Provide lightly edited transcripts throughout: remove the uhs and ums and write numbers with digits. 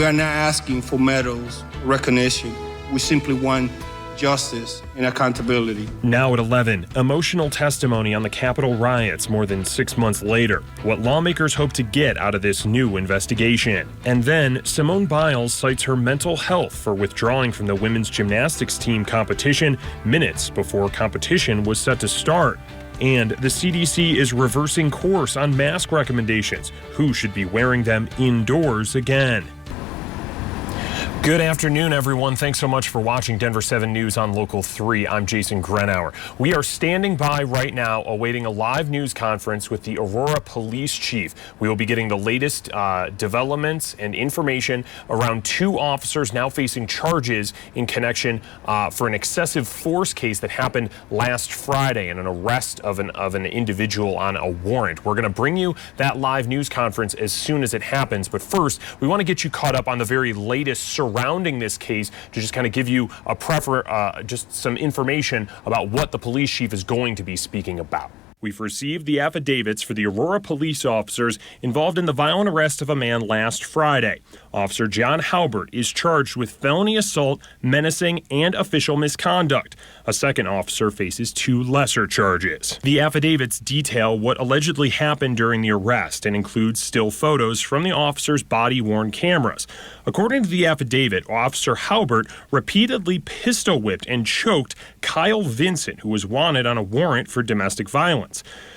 We are not asking for medals, recognition. We simply want justice and accountability. Now at 11, emotional testimony on the Capitol riots more than 6 months later. What lawmakers hope to get out of this new investigation. And then Simone Biles cites her mental health for withdrawing from the women's gymnastics team competition minutes before competition was set to start. And the CDC is reversing course on mask recommendations. Who should be wearing them indoors again? Good afternoon, everyone. Thanks so much for watching Denver 7 News on Local 3. I'm Jason Grenauer. We are standing by right now awaiting a live news conference with the Aurora Police Chief. We will be getting the latest developments and information around 2 officers now facing charges in connection for an excessive force case that happened last Friday and an arrest of an individual on a warrant. We're going to bring you that live news conference as soon as it happens. But first, we want to get you caught up on the very latest surrounding this case to just kind of give you just some information about what the police chief is going to be speaking about. We've received the affidavits for the Aurora police officers involved in the violent arrest of a man last Friday. Officer John Halbert is charged with felony assault, menacing, and official misconduct. A second officer faces 2 lesser charges. The affidavits detail what allegedly happened during the arrest and include still photos from the officer's body-worn cameras. According to the affidavit, Officer Halbert repeatedly pistol-whipped and choked Kyle Vincent, who was wanted on a warrant for domestic violence.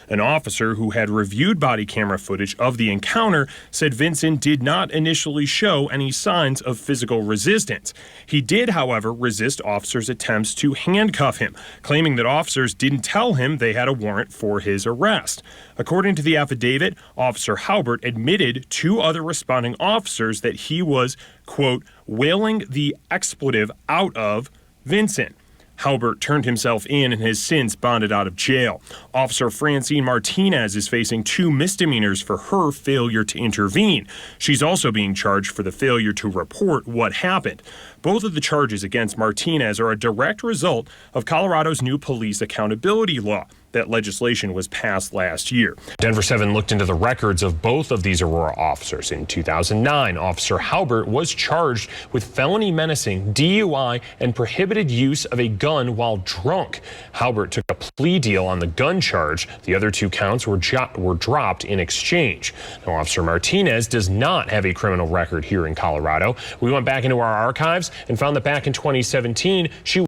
An officer who had reviewed body camera footage of the encounter said Vincent did not initially show any signs of physical resistance. He did, however, resist officers' attempts to handcuff him, claiming that officers didn't tell him they had a warrant for his arrest. According to the affidavit, Officer Halbert admitted to other responding officers that he was, quote, wailing the expletive out of Vincent. Halbert turned himself in and has since bonded out of jail. Officer Francine Martinez is facing 2 misdemeanors for her failure to intervene. She's also being charged for the failure to report what happened. Both of the charges against Martinez are a direct result of Colorado's new police accountability law. That legislation was passed last year. Denver 7 looked into the records of both of these Aurora officers. In 2009, Officer Halbert was charged with felony menacing, DUI, and prohibited use of a gun while drunk. Halbert took a plea deal on the gun charge. The other 2 counts were dropped in exchange. Now, Officer Martinez does not have a criminal record here in Colorado. We went back into our archives and found that back in 2017, she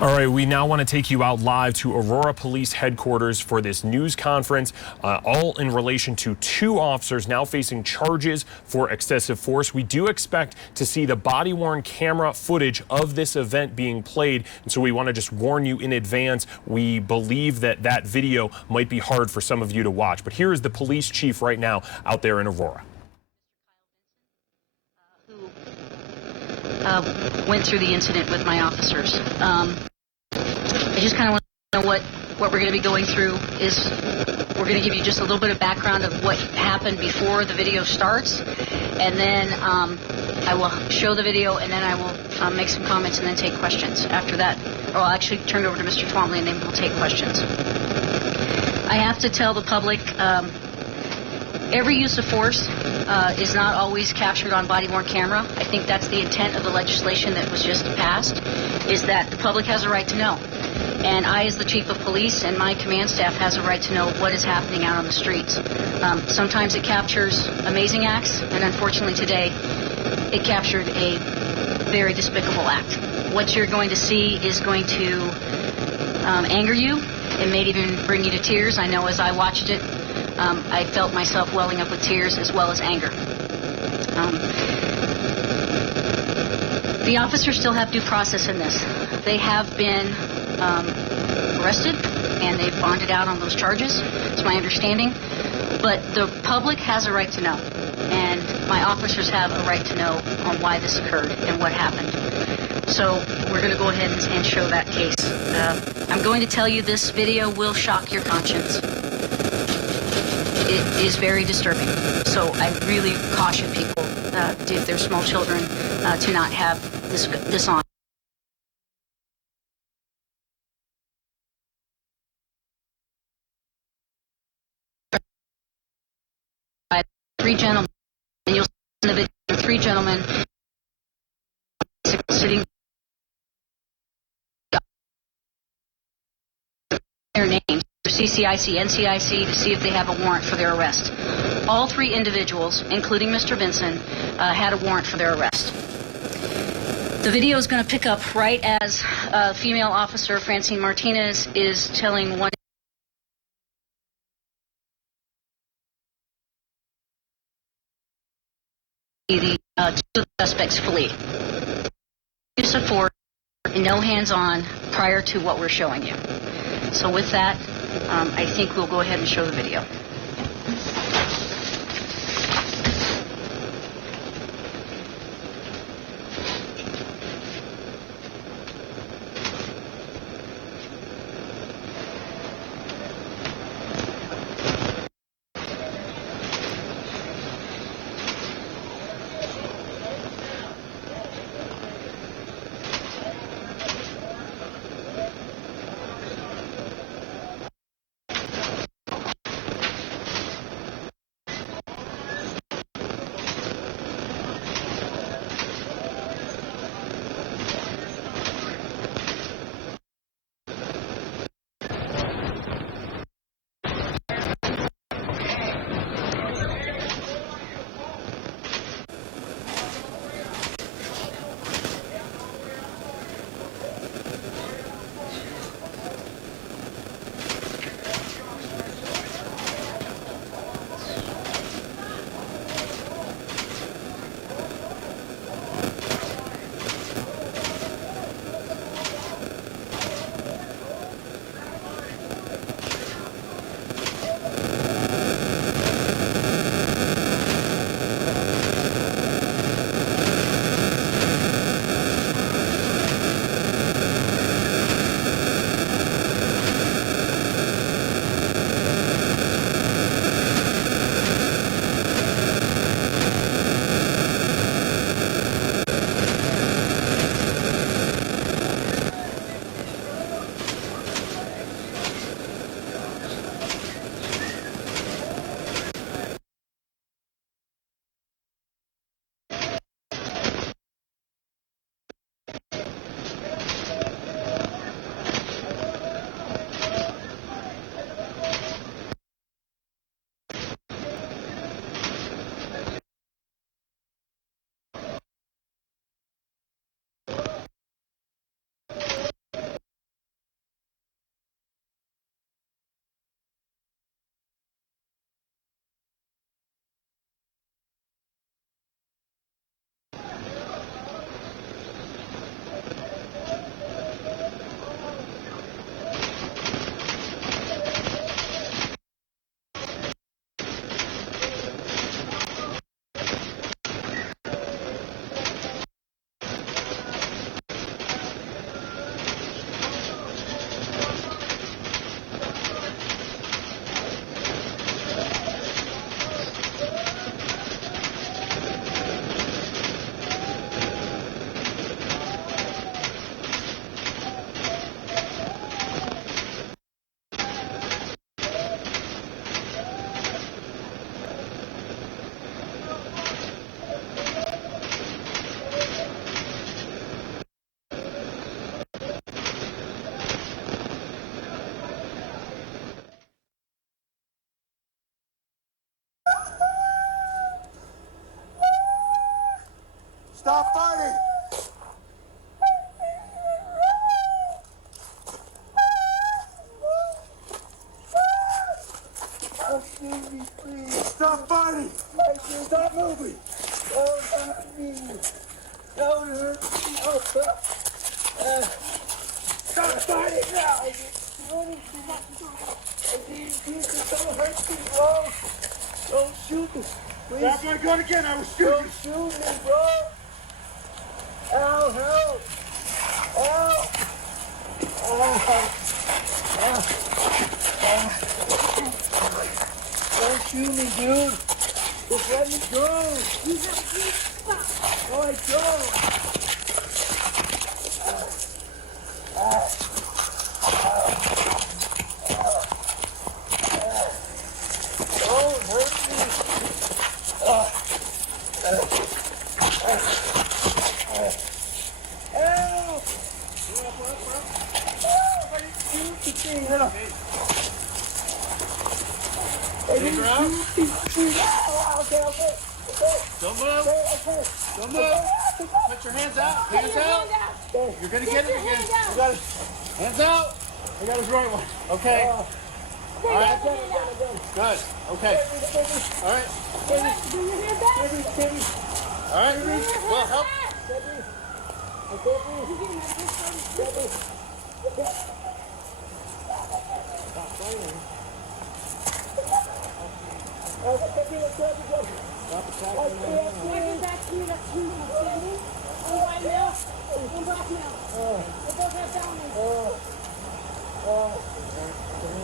All right, we now want to take you out live to Aurora Police Headquarters for this news conference, all in relation to 2 officers now facing charges for excessive force. We do expect to see the body-worn camera footage of this event being played, and so we want to just warn you in advance. We believe that that video might be hard for some of you to watch, but here is the police chief right now out there in Aurora. Went through the incident with my officers. I just kind of want to know what we're going to be going through is we're going to give you just a little bit of background of what happened before the video starts, and then I will show the video, and then I will make some comments and then take questions after that. Or I'll actually turn it over to Mr. Twombly, and then we'll take questions. I have to tell the public every use of force is not always captured on body-worn camera. I think that's the intent of the legislation that was just passed, is that the public has a right to know. And I, as the chief of police, and my command staff has a right to know what is happening out on the streets. Sometimes it captures amazing acts, and unfortunately today, it captured a very despicable act. What you're going to see is going to anger you. It may even bring you to tears. I know as I watched it, I felt myself welling up with tears as well as anger. The officers still have due process in this. They have been arrested and they've bonded out on those charges. It's my understanding. But the public has a right to know. And my officers have a right to know on why this occurred and what happened. So we're going to go ahead and show that case. I'm going to tell you this video will shock your conscience. It is very disturbing. So I really caution people, if they're small children, to not have this on. three gentlemen, and you'll see in the video three gentlemen sitting their names, CCIC, NCIC, to see if they have a warrant for their arrest. All three individuals, including Mr. Benson, had a warrant for their arrest. The video is going to pick up right as female officer Francine Martinez is telling one the two suspects flee. Use of force, no hands-on prior to what we're showing you. So with that, I think we'll go ahead and show the video. Stop fighting! Excuse me, please. Stop fighting! Stop moving! Don't hurt me. Don't hurt me. Stop fighting now! Don't hurt me, bro. Don't shoot me. Please. Grab my gun again, I will shoot Don't you! shoot me, bro. Ow, help. Help. Don't shoot me, dude. Just let me go. Oh, I don't. Don't hurt me. Don't move. Don't move. Put your hands out. Hands out. You're going to get it again. You got it. Hands out. I got his right one. Okay. All right. Good. Okay. All right. All right. Well, help.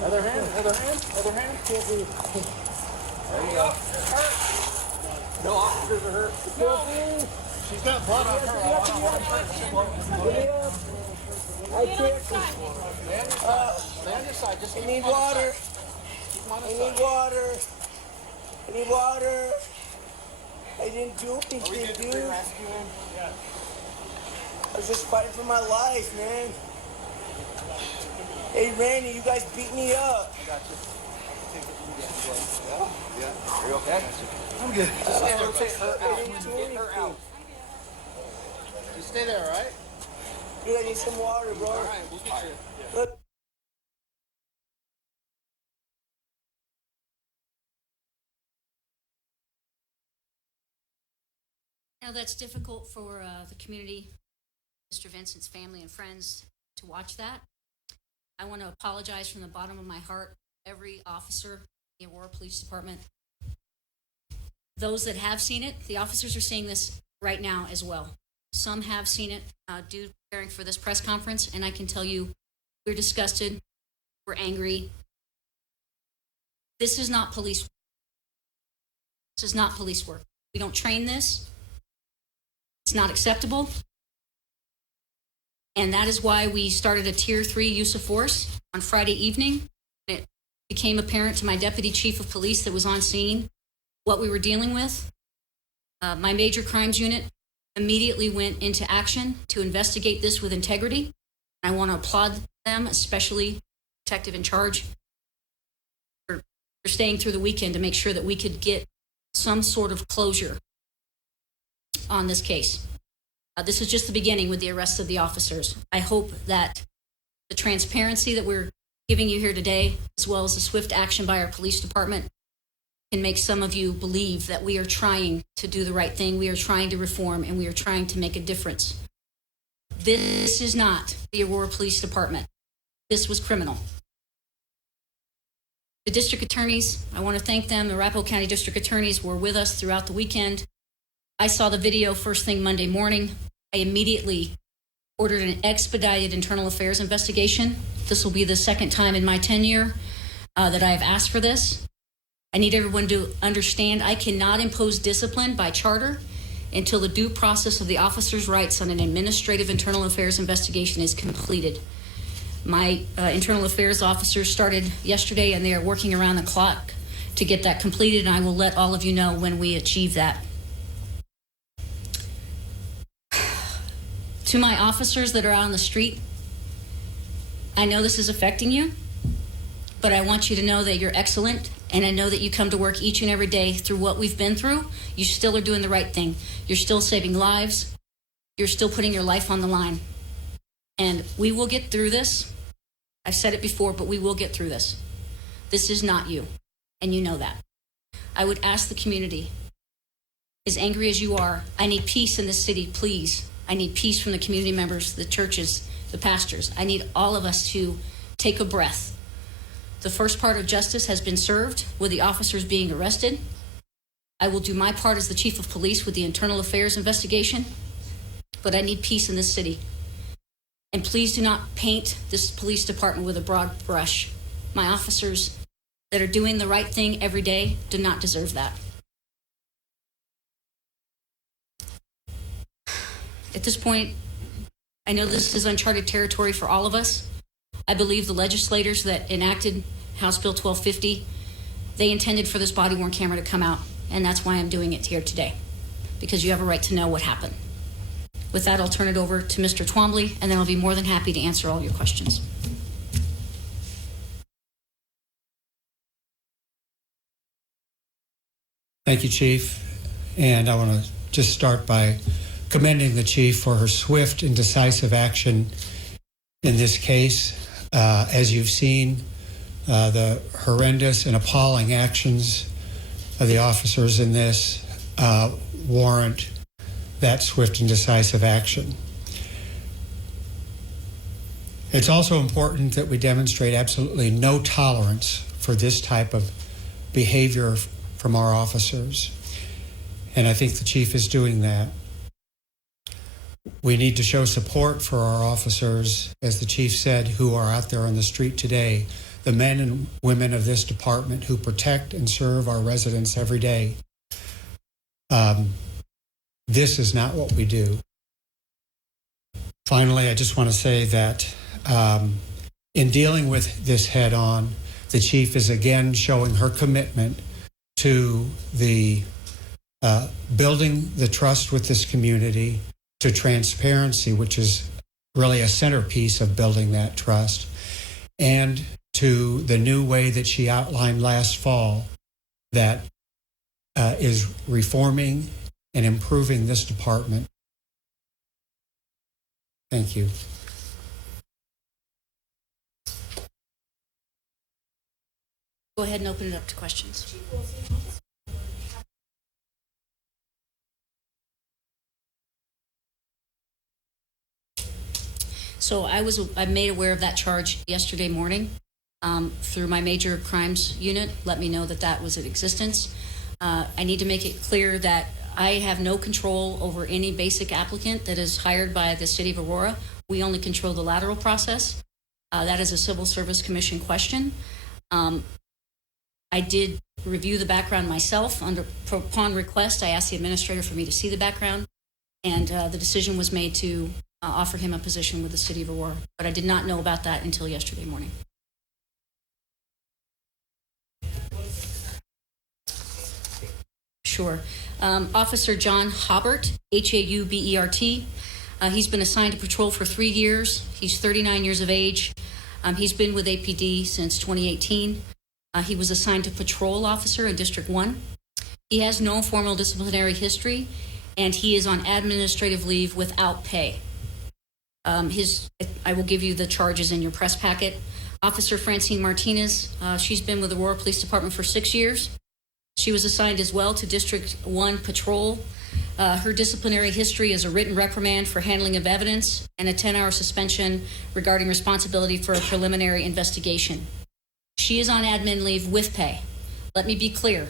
Other hand. There you go. Hurt. No officers are hurt. She's got blood on her. Lay on your side. Just I need water. I need water. I didn't do anything, dude. I was just fighting for my life, man. Hey, Randy, you guys beat me up. I got you. Yeah. Are you okay? I'm good. Just stay there. Get her out. Just stay there, all right? Dude, I need some water, bro. All right, we'll get you. Look. Now that's difficult for the community, Mr. Vincent's family and friends to watch that. I want to apologize from the bottom of my heart, every officer in the Aurora Police Department. Those that have seen it, the officers are seeing this right now as well. Some have seen it due to preparing for this press conference, and I can tell you we're disgusted, we're angry. This is not police work. This is not police work. We don't train this. It's not acceptable. And that is why we started a Tier 3 use of force on Friday evening. It became apparent to my deputy chief of police that was on scene what we were dealing with. My major crimes unit immediately went into action to investigate this with integrity. I want to applaud them, especially detective in charge, for staying through the weekend to make sure that we could get some sort of closure on this case. This is just the beginning with the arrest of the officers. I hope that the transparency that we're giving you here today, as well as the swift action by our police department, can make some of you believe that we are trying to do the right thing, we are trying to reform, and we are trying to make a difference. This is not the Aurora Police Department. This was criminal. The district attorneys, I want to thank them. The Arapahoe County district attorneys were with us throughout the weekend. I saw the video first thing Monday morning. I immediately ordered an expedited internal affairs investigation. This will be the second time in my tenure that I have asked for this. I need everyone to understand I cannot impose discipline by charter until the due process of the officer's rights on an administrative internal affairs investigation is completed. My internal affairs officers started yesterday, and they are working around the clock to get that completed, and I will let all of you know when we achieve that. To my officers that are out on the street, I know this is affecting you, but I want you to know that you're excellent, and I know that you come to work each and every day through what we've been through. You still are doing the right thing. You're still saving lives. You're still putting your life on the line. And we will get through this. I've said it before, but we will get through this. This is not you, and you know that. I would ask the community, as angry as you are, I need peace in this city, please. I need peace from the community members, the churches, the pastors. I need all of us to take a breath. The first part of justice has been served with the officers being arrested. I will do my part as the chief of police with the internal affairs investigation, but I need peace in this city. And please do not paint this police department with a broad brush. My officers that are doing the right thing every day do not deserve that. At this point, I know this is uncharted territory for all of us. I believe the legislators that enacted House Bill 1250, they intended for this body-worn camera to come out, and that's why I'm doing it here today, because you have a right to know what happened. With that, I'll turn it over to Mr. Twombly, and then I'll be more than happy to answer all your questions. Thank you, Chief. And I want to just start by commending the Chief for her swift and decisive action in this case. As you've seen, the horrendous and appalling actions of the officers in this warrant that swift and decisive action. It's also important that we demonstrate absolutely no tolerance for this type of behavior from our officers. And I think the Chief is doing that. We need to show support for our officers, as the Chief said, who are out there on the street today, the men and women of this department who protect and serve our residents every day. This is not what we do. Finally, I just want to say that in dealing with this head on, the Chief is again showing her commitment to the building the trust with this community, to transparency, which is really a centerpiece of building that trust, and to the new way that she outlined last fall that is reforming and improving this department. Thank you. Go ahead and open it up to questions. So I made aware of that charge yesterday morning through my major crimes unit. Let me know that that was in existence. I need to make it clear that I have no control over any basic applicant that is hired by the City of Aurora. We only control the lateral process. That is a Civil Service Commission question. I did review the background myself. Upon request, I asked the administrator for me to see the background, and the decision was made to offer him a position with the City of Aurora. But I did not know about that until yesterday morning. Sure. Officer John Haubert, Haubert. He's been assigned to patrol for 3 years. He's 39 years of age. He's been with APD since 2018. He was assigned to patrol officer in District 1. He has no formal disciplinary history, and he is on administrative leave without pay. I will give you the charges in your press packet. Officer Francine Martinez, she's been with the Aurora Police Department for 6 years. She was assigned as well to District 1 Patrol. Her disciplinary history is a written reprimand for handling of evidence and a 10-hour suspension regarding responsibility for a preliminary investigation. She is on admin leave with pay. Let me be clear.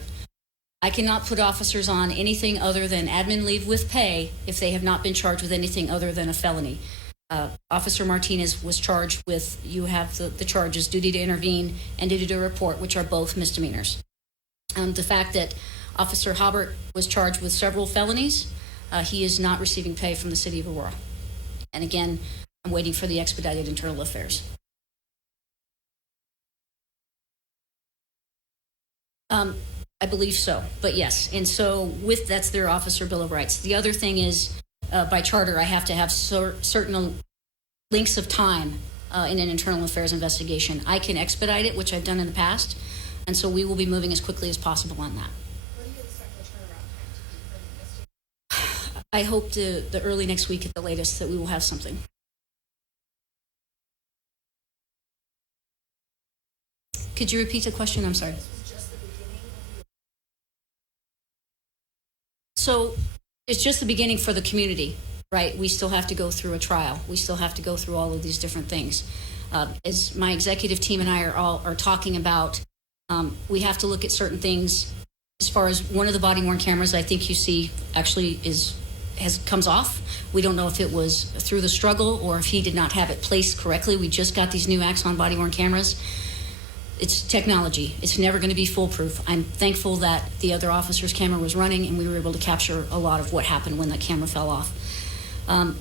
I cannot put officers on anything other than admin leave with pay if they have not been charged with anything other than a felony. Officer Martinez was charged with, you have the charges, duty to intervene and duty to report, which are both misdemeanors. The fact that Officer Haubert was charged with several felonies, he is not receiving pay from the City of Aurora. And again, I'm waiting for the expedited internal affairs. I believe so, but yes. And so that's their Officer Bill of Rights. The other thing is, by charter, I have to have certain lengths of time in an internal affairs investigation. I can expedite it, which I've done in the past, and so we will be moving as quickly as possible on that. What do you expect the turnaround time to be for the investigation? I hope the early next week at the latest that we will have something. Could you repeat the question? I'm sorry. So it's just the beginning for the community, right? We still have to go through a trial. We still have to go through all of these different things. As my executive team and I are talking about, we have to look at certain things. As far as one of the body-worn cameras, I think you see actually comes off. We don't know if it was through the struggle or if he did not have it placed correctly. We just got these new Axon body-worn cameras. It's technology. It's never going to be foolproof. I'm thankful that the other officer's camera was running and we were able to capture a lot of what happened when that camera fell off.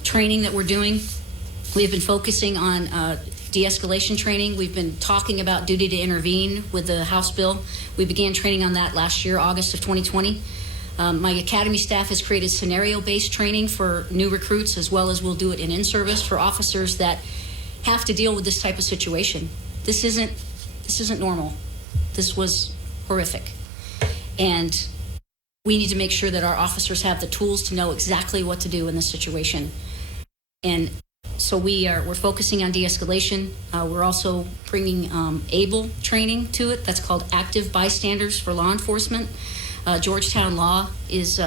Training that we're doing, we've been focusing on de-escalation training. We've been talking about duty to intervene with the House bill. We began training on that last year, August of 2020. My academy staff has created scenario-based training for new recruits, as well as we'll do it in service for officers that have to deal with this type of situation. This isn't normal. This was horrific. And we need to make sure that our officers have the tools to know exactly what to do in this situation. And so we're focusing on de-escalation. We're also bringing ABLE training to it. That's called Active Bystanders for Law Enforcement. Georgetown Law is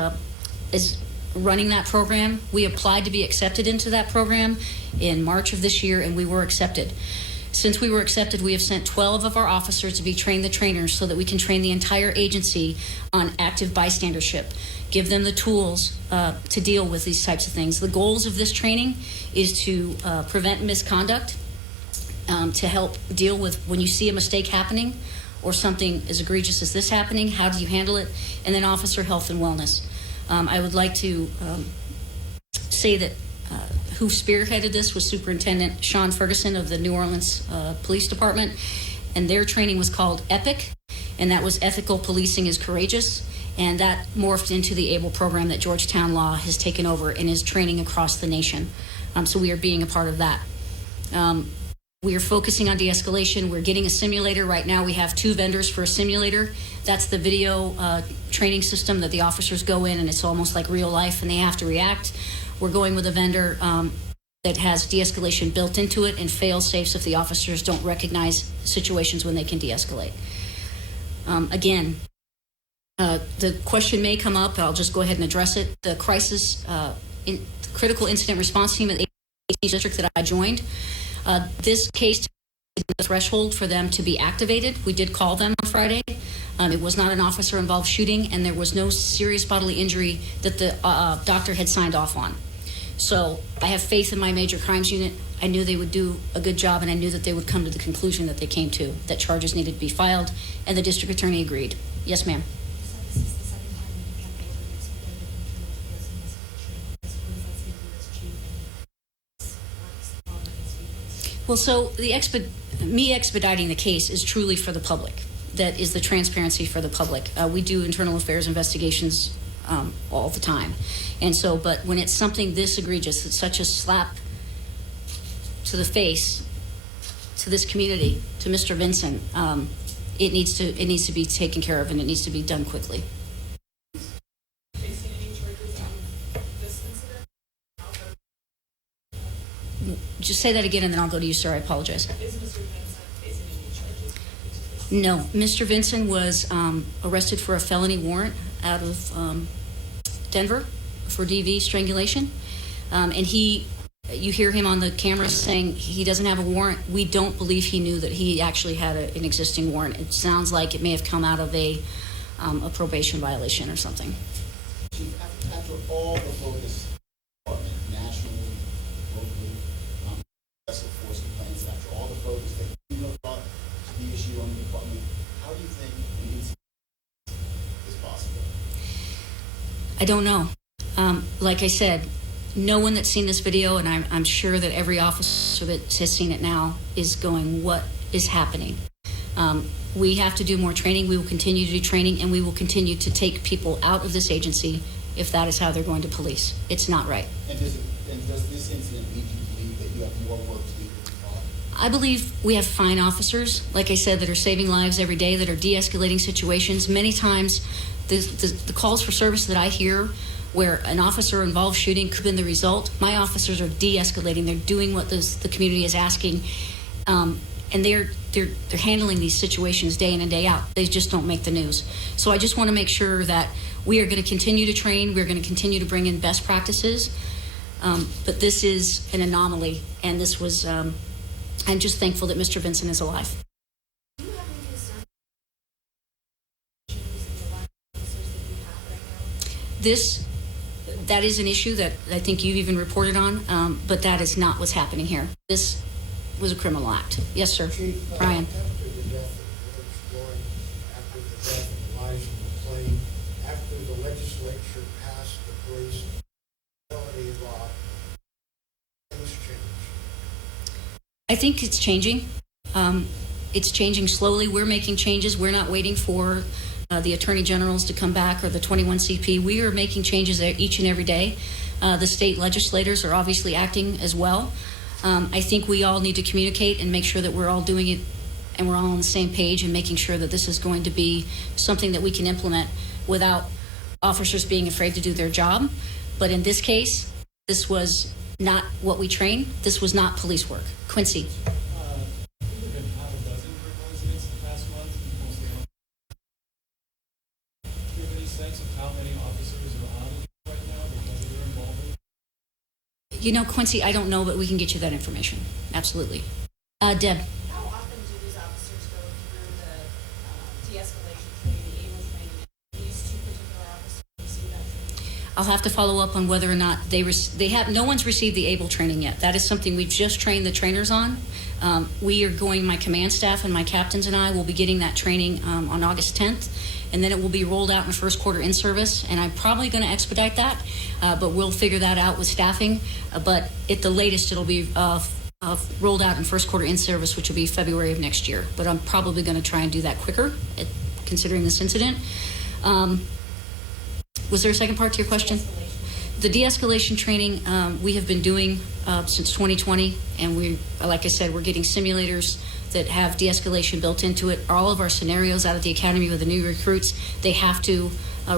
running that program. We applied to be accepted into that program in March of this year, and we were accepted. Since we were accepted, we have sent 12 of our officers to be trained the trainers so that we can train the entire agency on active bystandership, give them the tools to deal with these types of things. The goals of this training is to prevent misconduct, to help deal with when you see a mistake happening or something as egregious as this happening, how do you handle it, and then officer health and wellness. I would like to say that who spearheaded this was Superintendent Sean Ferguson of the New Orleans Police Department, and their training was called EPIC, and that was Ethical Policing is Courageous, and that morphed into the ABLE program that Georgetown Law has taken over and is training across the nation. So we are being a part of that. We are focusing on de-escalation. We're getting a simulator. Right now we have 2 vendors for a simulator. That's the video training system that the officers go in, and it's almost like real life, and they have to react. We're going with a vendor that has de-escalation built into it and fail-safes if the officers don't recognize situations when they can de-escalate. Again, the question may come up, but I'll just go ahead and address it. The critical incident response team at the 18th district that I joined, this case is the threshold for them to be activated. We did call them on Friday. It was not an officer-involved shooting, and there was no serious bodily injury that the doctor had signed off on. So I have faith in my major crimes unit. I knew they would do a good job, and I knew that they would come to the conclusion that they came to, that charges needed to be filed, and the district attorney agreed. Yes, ma'am. So this is the second time you've come over and expedited internal affairs investigation. What does that say to you as chief and works on against you? Well, so me expediting the case is truly for the public. That is the transparency for the public. We do internal affairs investigations all the time. And so, but when it's something this egregious, it's such a slap to the face to this community, to Mr. Vinson, it needs to be taken care of, and it needs to be done quickly. Facing any charges on this incident? Just say that again, and then I'll go to you, sir. I apologize. Is Mr. Vincent facing any charges? No, Mr. Vinson was arrested for a felony warrant out of Denver for DV strangulation, and you hear him on the camera saying he doesn't have a warrant. We don't believe he knew that he actually had an existing warrant. It sounds like it may have come out of a probation violation or something. Chief, after all the focus, department, nationally, locally, excessive force complaints, after all the focus that you thought to the issue on the department, how do you think an incident is possible? I don't know. Like I said, no one that's seen this video, and I'm sure that every officer that has seen it now is going, what is happening? We have to do more training. We will continue to do training, and we will continue to take people out of this agency if that is how they're going to police. It's not right. And does this incident lead you to believe that you have more work to do than you thought? I believe we have fine officers, like I said, that are saving lives every day, that are de-escalating situations. Many times, the calls for service that I hear where an officer involved shooting could have been the result, my officers are de-escalating. They're doing what the community is asking, and they're handling these situations day in and day out. They just don't make the news. So I just want to make sure that we are going to continue to train. We're going to continue to bring in best practices, but this is an anomaly, and this was. I'm just thankful that Mr. Vinson is alive. Do you have any concern using the lack of officers that you have right now? That is an issue that I think you've even reported on, but that is not what's happening here. This was a criminal act. Yes, sir. Chief, Brian. After the death of George Floyd, after the death of Elijah McClain, after the legislature passed the police brutality law, things changed. I think it's changing. It's changing slowly. We're making changes. We're not waiting for the attorney generals to come back or the 21 CP. We are making changes there each and every day. The state legislators are obviously acting as well. I think we all need to communicate and make sure that we're all doing it and we're all on the same page and making sure that this is going to be something that we can implement without officers being afraid to do their job. But in this case, this was not what we train. This was not police work. Quincy. There have been half a dozen criminal incidents in the past month, mostly on. Do you have any sense of how many officers are on right now because of their involvement? You know, Quincy, I don't know, but we can get you that information. Absolutely. Deb. How often do these officers go through the de-escalation training, the ABLE training? These two particular officers receive that training? I'll have to follow up on whether or not they have. No one's received the ABLE training yet. That is something we've just trained the trainers on. We are going. My command staff and my captains and I will be getting that training on August 10th, and then it will be rolled out in first quarter in service. And I'm probably going to expedite that, but we'll figure that out with staffing. But at the latest, it'll be rolled out in first quarter in service, which will be February of next year. But I'm probably going to try and do that quicker, considering this incident. Was there a second part to your question? The de-escalation training we have been doing since 2020, and we, like I said, we're getting simulators that have de-escalation built into it. All of our scenarios out at the academy with the new recruits, they have to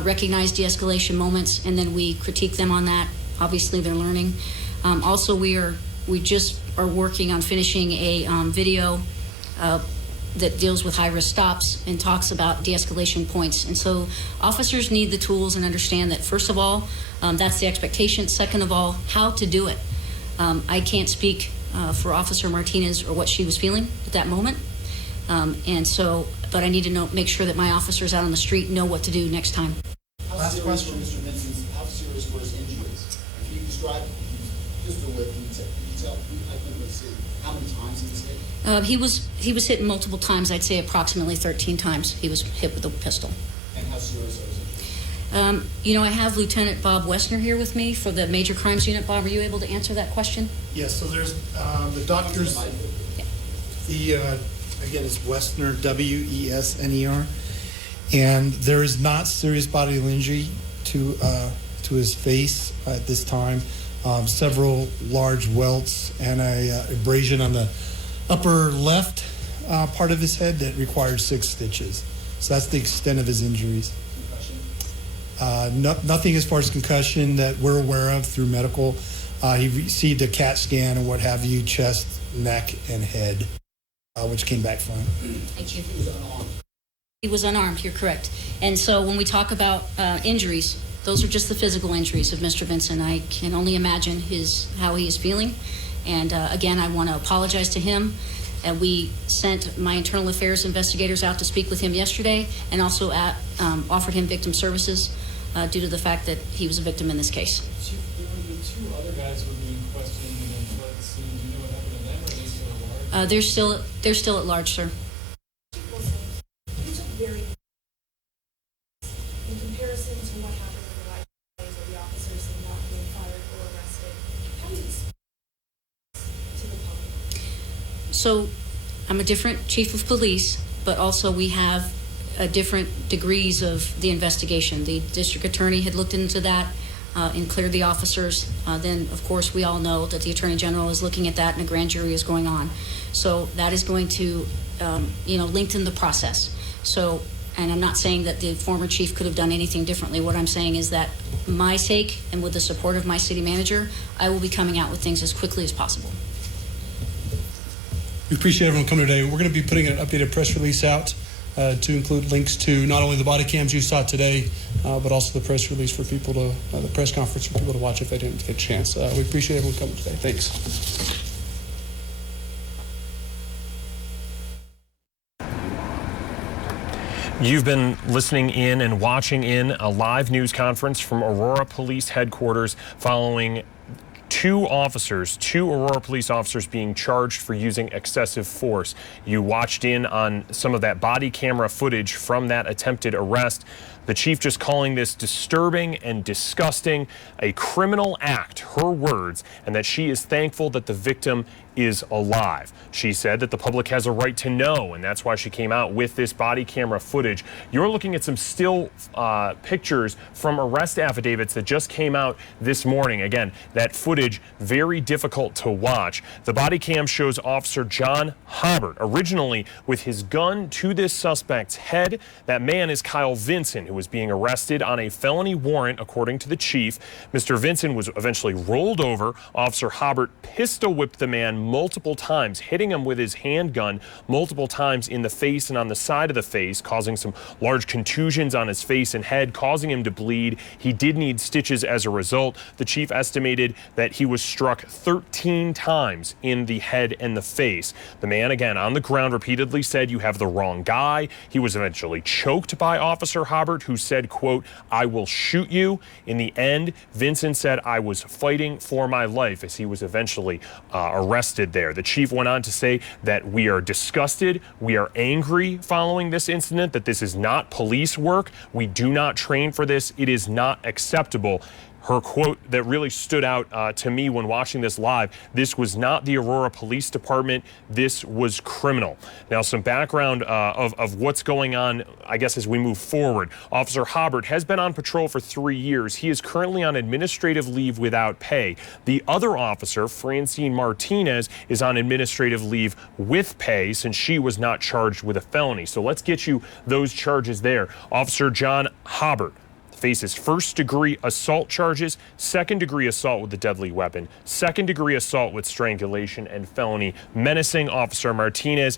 recognize de-escalation moments, and then we critique them on that. Obviously, they're learning. Also, we just are working on finishing a video that deals with high-risk stops and talks about de-escalation points. And so officers need the tools and understand that, first of all, that's the expectation. Second of all, how to do it. I can't speak for Officer Martinez or what she was feeling at that moment. But I need to make sure that my officers out on the street know what to do next time. Last question, Mr. Vincent. How serious were his injuries? Can you describe just the width? Can you tell? I couldn't really see how many times he was hit. He was hit multiple times. I'd say approximately 13 times he was hit with a pistol. And how serious are his injuries? You know, I have Lieutenant Bob Wessner here with me for the Major Crimes Unit. Bob, are you able to answer that question? Yes. So there's the doctors. Again, it's Wessner, Wesner, and there is not serious bodily injury to his face at this time. Several large welts and a abrasion on the upper left part of his head that required 6 stitches. So that's the extent of his injuries. Nothing as far as concussion that we're aware of through medical. He received a CAT scan and what have you, chest, neck, and head, which came back fine. Thank you. He was unarmed, you're correct. And so when we talk about injuries, those are just the physical injuries of Mr. Vincent. I can only imagine how he is feeling. And again, I want to apologize to him. We sent my internal affairs investigators out to speak with him yesterday, and also offered him victim services due to the fact that he was a victim in this case. There were the 2 other guys who were being questioned and fled the scene. Do you know what happened to them, or are they still at large? They're still at large, sir. You took very, in comparison to what happened in the life of the officers and not being fired or arrested, how do you explain to the public? So I'm a different chief of police, but also we have different degrees of the investigation. The district attorney had looked into that and cleared the officers. Then, of course, we all know that the attorney general is looking at that and a grand jury is going on. So that is going to, lengthen the process. So, and I'm not saying that the former chief could have done anything differently. What I'm saying is that my sake and with the support of my city manager, I will be coming out with things as quickly as possible. We appreciate everyone coming today. We're going to be putting an updated press release out to include links to not only the body cams you saw today, but also the press release for people to, the press conference for people to watch if they didn't get a chance. We appreciate everyone coming today. Thanks. You've been listening in and watching in a live news conference from Aurora Police Headquarters following 2 Aurora police officers being charged for using excessive force. You watched in on some of that body camera footage from that attempted arrest. The chief just calling this disturbing and disgusting, a criminal act, her words, and that she is thankful that the victim is alive. She said that the public has a right to know, and that's why she came out with this body camera footage. You're looking at some still pictures from arrest affidavits that just came out this morning. Again, that footage, very difficult to watch. The body cam shows Officer John Hobbert originally with his gun to this suspect's head. That man is Kyle Vinson, who was being arrested on a felony warrant, according to the chief. Mr. Vinson was eventually rolled over. Officer Hobbert pistol whipped the man multiple times, hitting him with his handgun multiple times in the face and on the side of the face, causing some large contusions on his face and head, causing him to bleed. He did need stitches as a result. The chief estimated that he was struck 13 times in the head and the face. The man, again, on the ground repeatedly said, "You have the wrong guy." He was eventually choked by Officer Hobbert, who said, quote, "I will shoot you." In the end, Vincent said, "I was fighting for my life," as he was eventually arrested there. The chief went on to say that we are disgusted, we are angry following this incident, that this is not police work. We do not train for this. It is not acceptable. Her quote that really stood out to me when watching this live: "This was not the Aurora Police Department. This was criminal." Now, some background of what's going on, I guess, as we move forward. Officer Hobbert has been on patrol for 3 years. He is currently on administrative leave without pay. The other officer, Francine Martinez, is on administrative leave with pay since she was not charged with a felony. So let's get you those charges there. Officer John Hobbert faces first-degree assault charges, second-degree assault with a deadly weapon, second-degree assault with strangulation, and felony menacing. Officer Martinez,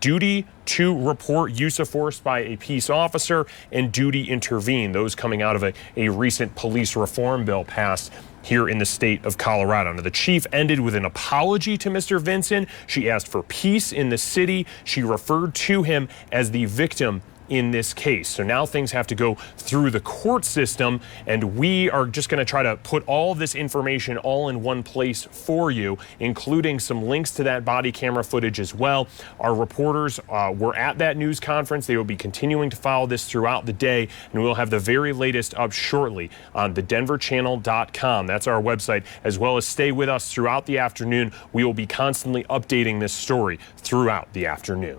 duty to report use of force by a peace officer, and duty intervene. Those coming out of a recent police reform bill passed here in the state of Colorado. Now, the chief ended with an apology to Mr. Vinson. She asked for peace in the city. She referred to him as the victim in this case. So now things have to go through the court system, and we are just going to try to put all of this information all in one place for you, including some links to that body camera footage as well. Our reporters were at that news conference. They will be continuing to follow this throughout the day, and we'll have the very latest up shortly on thedenverchannel.com. That's our website, as well as stay with us throughout the afternoon. We will be constantly updating this story throughout the afternoon.